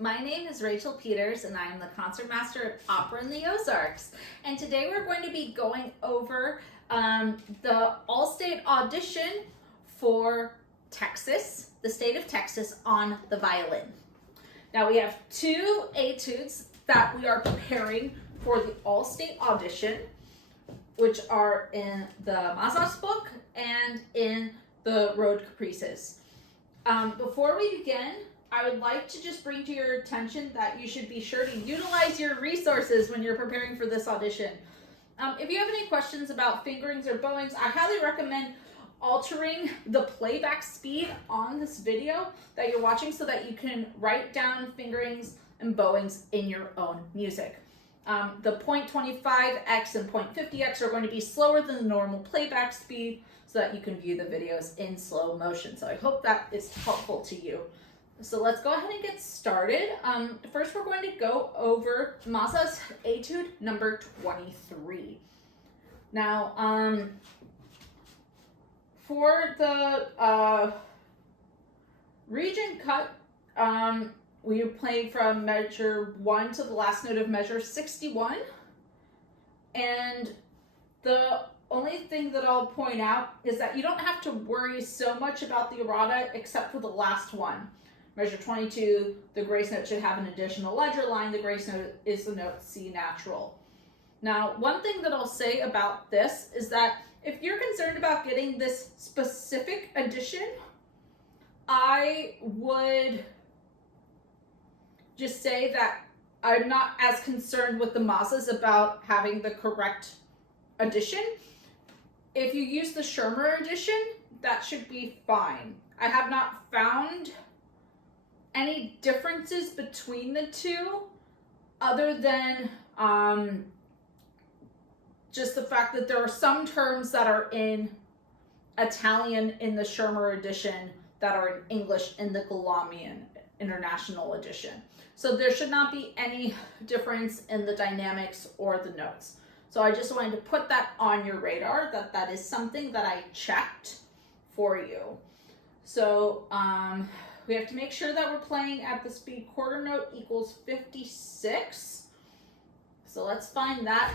My name is Rachel Peters and I'm the concertmaster at Opera in the Ozarks. And today we're going to be going over the all-state audition for Texas, the state of Texas, on the violin. Now we have two etudes that we are preparing for the all-state audition, which are in the Mazas book and in the Road Caprices. Before we begin, I would like to just bring to your attention that you should be sure to utilize your resources when you're preparing for this audition. If you have any questions about fingerings or bowings, I highly recommend altering the playback speed on this video that you're watching so that you can write down fingerings and bowings in your own music. The 0.25x and 0.50x are going to be slower than the normal playback speed so that you can view the videos in slow motion. So I hope that is helpful to you. So let's go ahead and get started. First, we're going to go over Mazas etude number 23. Now, for the region cut, we are playing from measure 1 to the last note of measure 61. And the only thing that I'll point out is that you don't have to worry so much about the errata except for the last one. Measure 22, the grace note should have an additional ledger line. The grace note is the note C natural. Now, one thing that I'll say about this is that if you're concerned about getting this specific addition, I would just say that I'm not as concerned with the Mazas about having the correct addition. If you use the Schirmer addition, that should be fine. I have not found any differences between the two other than just the fact that there are some terms that are in Italian in the Schirmer edition that are in English in the Galamian International edition. So there should not be any difference in the dynamics or the notes. So I just wanted to put that on your radar, that that is something that I checked for you. So we have to make sure that we're playing at the speed quarter note equals 56. So let's find that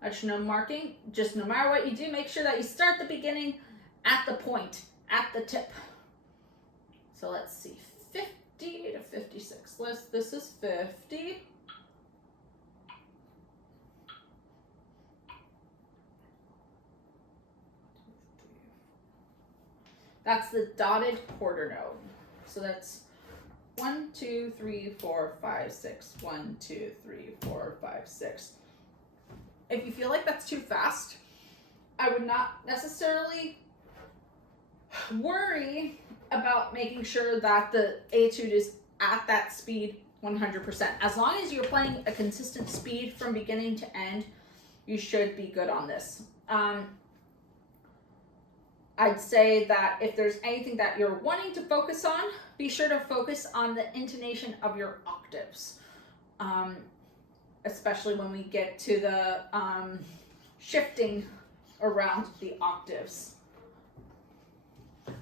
metronome marking. Just no matter what you do, make sure that you start the beginning at the point, at the tip. So let's see, 50 to 56. This is 50. That's the dotted quarter note. So that's 1, 2, 3, 4, 5, 6. 1, 2, 3, 4, 5, 6. If you feel like that's too fast, I would not necessarily worry about making sure that the etude is at that speed 100%. As long as you're playing a consistent speed from beginning to end, you should be good on this. I'd say that if there's anything that you're wanting to focus on, be sure to focus on the intonation of your octaves, especially when we get to the shifting around the octaves.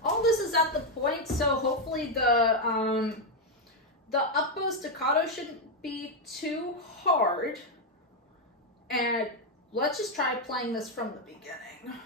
All this is at the point, so hopefully the up-bow staccato shouldn't be too hard. And let's just try playing this from the beginning.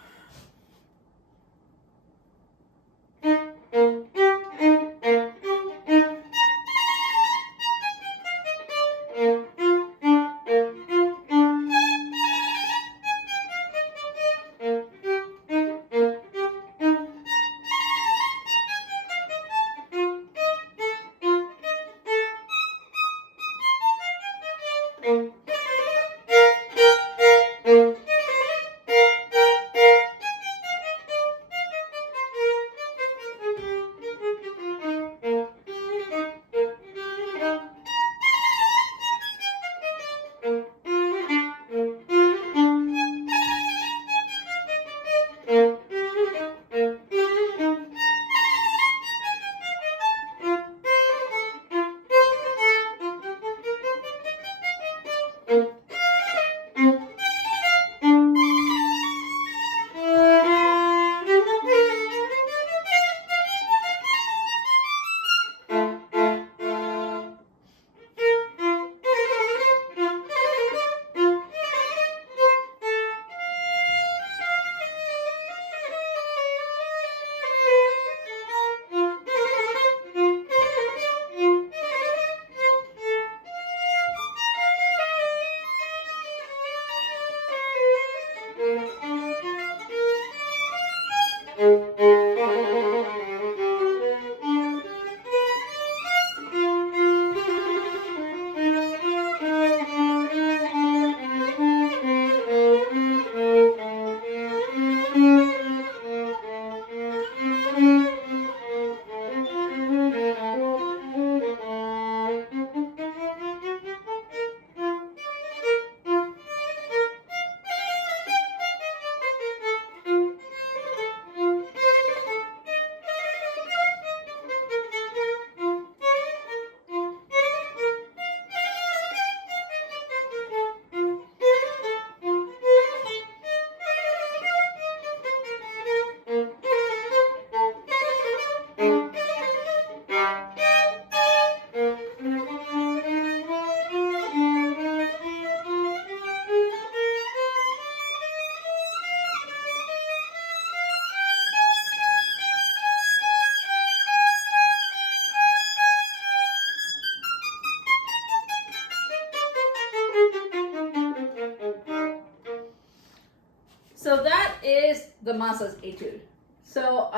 So that is the Masa's etude. So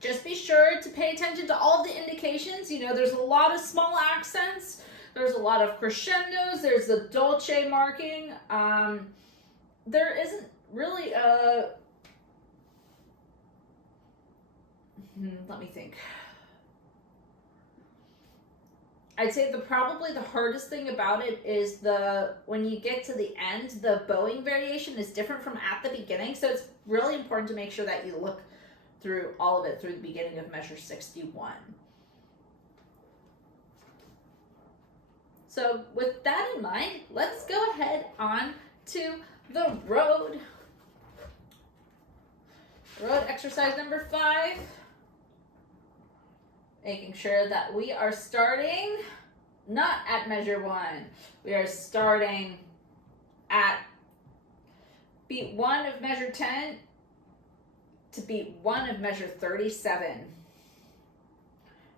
just be sure to pay attention to all of the indications. You know, there's a lot of small accents. There's a lot of crescendos. There's the dolce marking. There isn't really a... let me think. I'd say probably the hardest thing about it is when you get to the end, the bowing variation is different from at the beginning. So it's really important to make sure that you look through all of it through the beginning of measure 61. So with that in mind, let's go ahead on to the road. Road exercise number 5. Making sure that we are starting not at measure 1. We are starting at beat 1 of measure 10 to beat 1 of measure 37.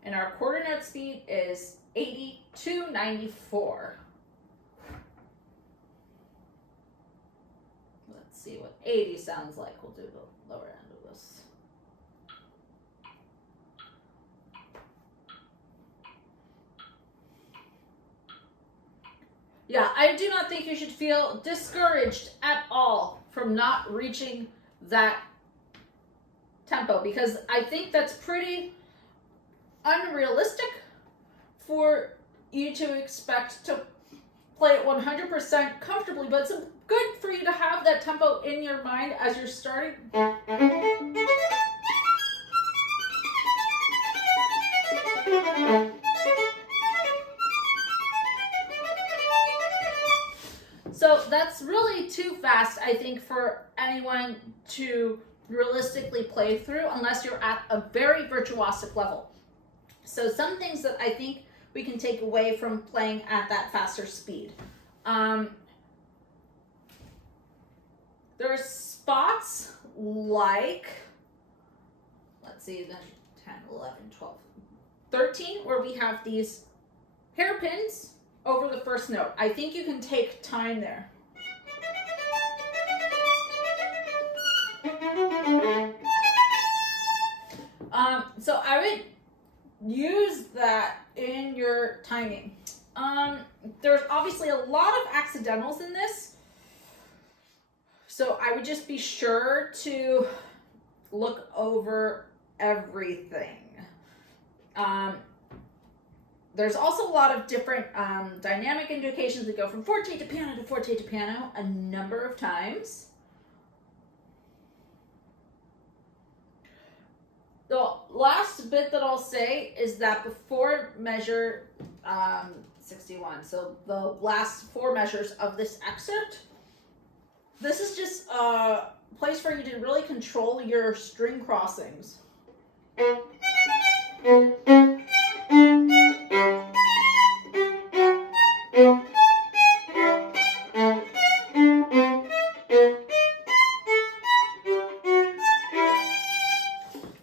And our quarter note speed is 80 to 94. Let's see what 80 sounds like. We'll do the lower end of this. Yeah, I do not think you should feel discouraged at all from not reaching that tempo, because I think that's pretty unrealistic for you to expect to play it 100% comfortably, but it's good for you to have that tempo in your mind as you're starting. So that's really too fast, I think, for anyone to realistically play through unless you're at a very virtuosic level. So some things that I think we can take away from playing at that faster speed. There are spots like, let's see, 10, 11, 12, 13, where we have these hairpins over the first note. I think you can take time there. So I would use that in your timing. There's obviously a lot of accidentals in this, so I would just be sure to look over everything. There's also a lot of different dynamic indications that go from forte to piano a number of times. The last bit that I'll say is that before measure 61, so the last 4 measures of this excerpt, this is just a place for you to really control your string crossings.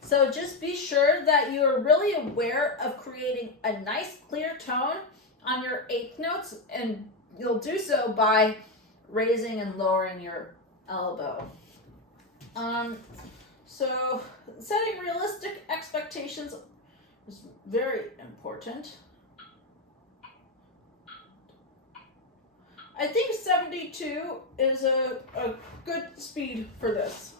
So just be sure that you're really aware of creating a nice clear tone on your 8th notes, and you'll do so by raising and lowering your elbow. So setting realistic expectations is very important. I think 72 is a good speed for this.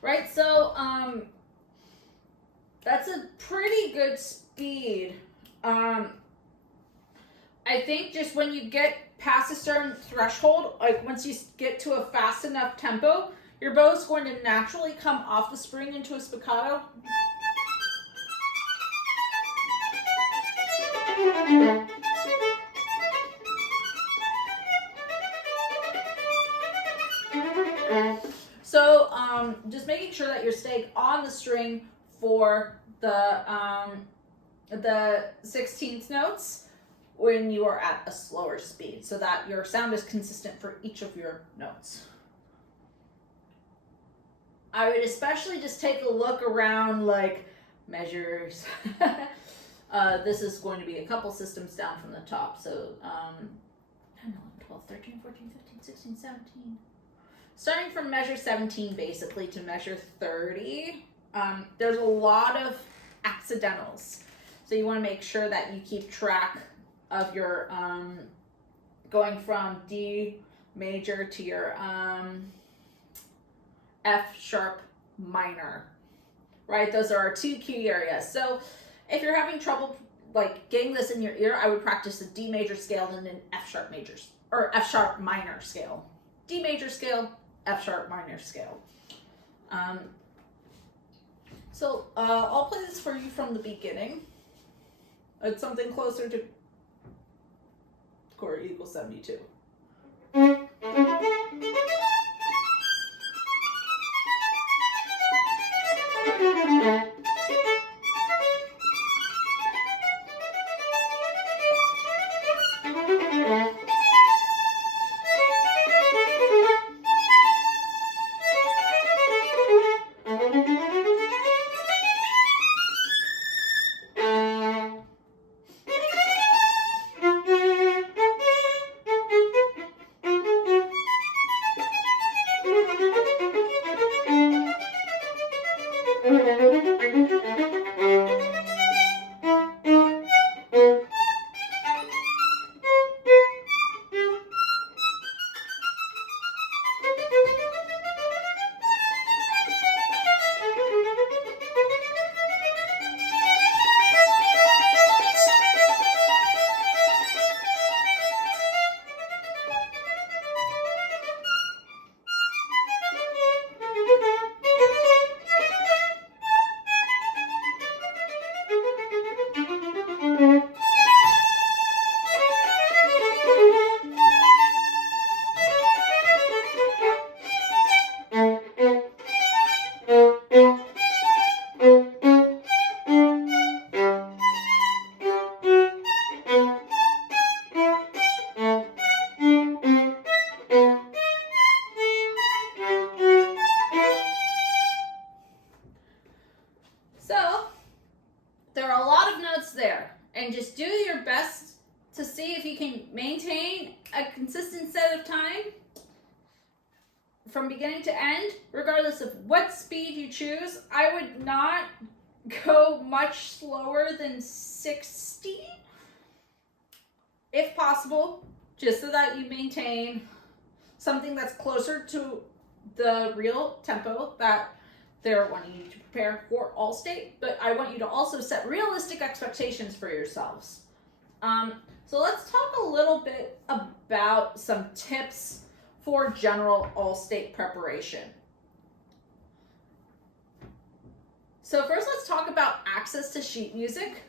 Right, so that's a pretty good speed. I think just when you get past a certain threshold, like once you get to a fast enough tempo, your bow is going to naturally come off the spring into a spiccato. So just making sure that you're staying on the string for the the 16th notes when you are at a slower speed so that your sound is consistent for each of your notes. I would especially just take a look around, like measures. This is going to be a couple systems down from the top. So 10, 11, 12, 13, 14, 15, 16, 17. Starting from measure 17 basically to measure 30, there's a lot of accidentals. So you want to make sure that you keep track of your going from D major to your F sharp minor, right? Those are our two key areas. So if you're having trouble like getting this in your ear, I would practice the D major scale and then F sharp majors or F sharp minor scale. D major scale, F sharp minor scale. So I'll play this for you from the beginning. It's something closer to chord equals 72. So there are a lot of notes there, and just do your best to see if you can maintain a consistent set of time from beginning to end, regardless of what speed you choose. I would not go much slower than 60, if possible, just so that you maintain something that's closer to the real tempo that they're wanting you to prepare for All-State, but I want you to also set realistic expectations for yourselves. So let's talk a little bit about some tips for general All-State preparation. So first, let's talk about access to sheet music.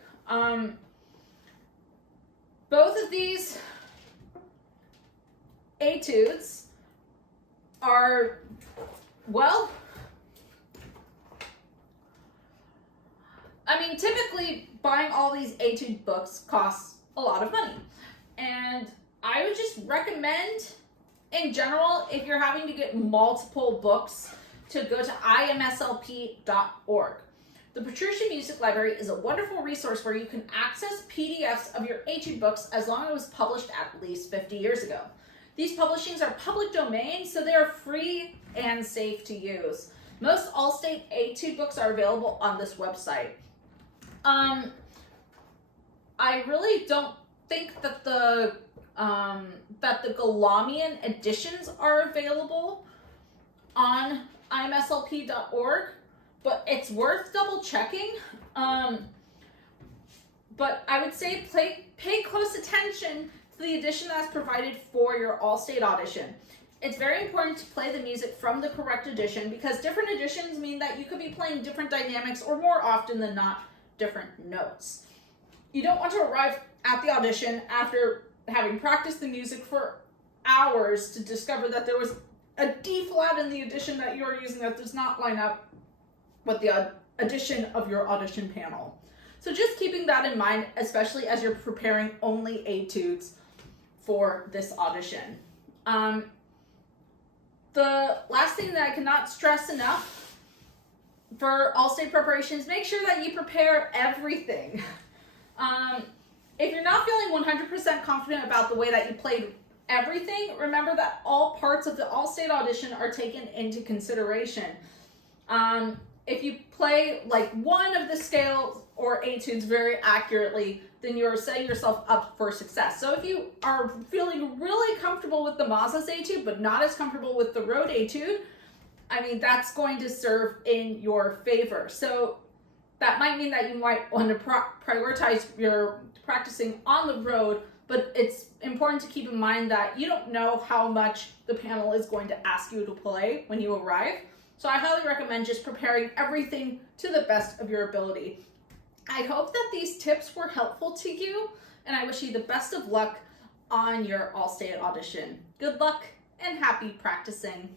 Both of these etudes are, well, I mean, typically buying all these etude books costs a lot of money. And I would just recommend, in general, if you're having to get multiple books, to go to imslp.org. The Patricia Music Library is a wonderful resource where you can access PDFs of your etude books as long as it was published at least 50 years ago. These publishings are public domain, so they are free and safe to use. Most All-State etude books are available on this website. I really don't think that the Galamian editions are available on imslp.org, but it's worth double checking. But I would say pay close attention to the edition that's provided for your All-State audition. It's very important to play the music from the correct edition because different editions mean that you could be playing different dynamics or more often than not, different notes. You don't want to arrive at the audition after having practiced the music for hours to discover that there was a D flat in the edition that you are using that does not line up with the edition of your audition panel. So just keeping that in mind, especially as you're preparing only etudes for this audition. The last thing that I cannot stress enough for all-state preparations, make sure that you prepare everything. If you're not feeling 100% confident about the way that you played everything, remember that all parts of the all-state audition are taken into consideration. If you play like one of the scales or etudes very accurately, then you're setting yourself up for success. So if you are feeling really comfortable with the Mazas etude, but not as comfortable with the Rode etude, I mean, that's going to serve in your favor. So that might mean that you might want to prioritize your practicing on the road, but it's important to keep in mind that you don't know how much the panel is going to ask you to play when you arrive. So I highly recommend just preparing everything to the best of your ability. I hope that these tips were helpful to you, and I wish you the best of luck on your all-state audition. Good luck and happy practicing.